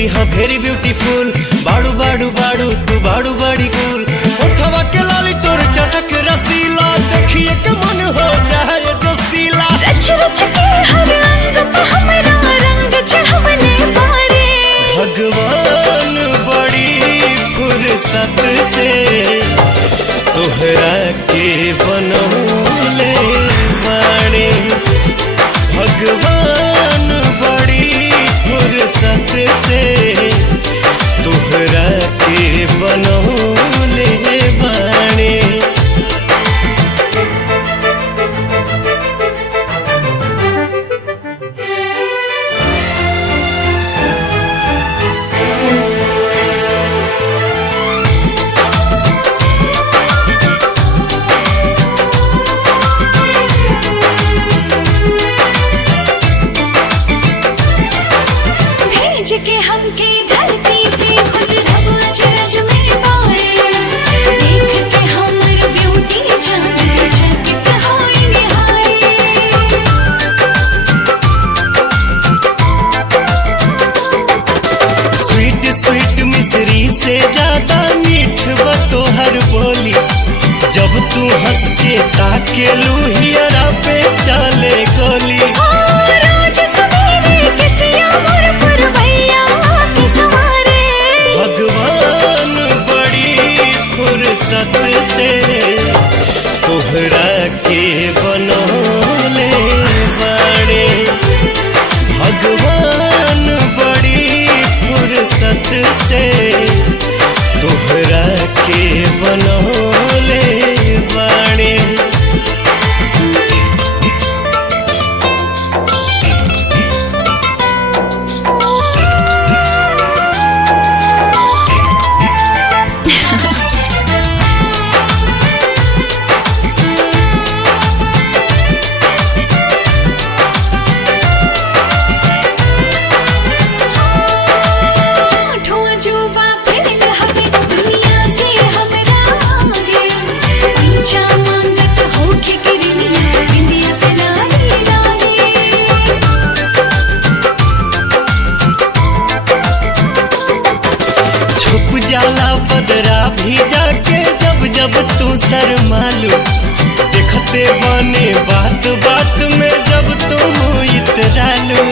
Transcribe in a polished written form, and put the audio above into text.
बोली हाँ very beautiful. बाड़ू बाड़ू बाड़ू तू बाड़ू बड़ी कूल। उठवा के लाली तोर चटक रसीला, देखिए के मन हो जाए जो सीला। रच रच के हर अंग पे हमरा रंग चढ़वले बाड़े। भगवान बड़ी फुर्सत से तोहरा के बनौले बाड़े। भगवान बड़ी फुर्सत से तोहरा के बनौले बाड़े। के हमके धरती पे खुद रब अचरज में बाड़े। देख के हमर ब्यूटी चांद चकित होई निहारे। स्वीट स्वीट मिश्री से ज्यादा मीठ बा तोहर बोली। जब तू हंस के ताके लुहियरा पे चले गोली। रोज सवेरे किसिया मोर पुरवैया के सवारे। भगवान बड़ी फुर्सत से तोहरा के बनौले बाड़े। भगवान बड़ी फुर्सत से तोहरा के बनौले बाड़े। जाला बदरा भी जाके जब जब तू शर्मालू। देखते बने बात बात में जब तुम इतरालू।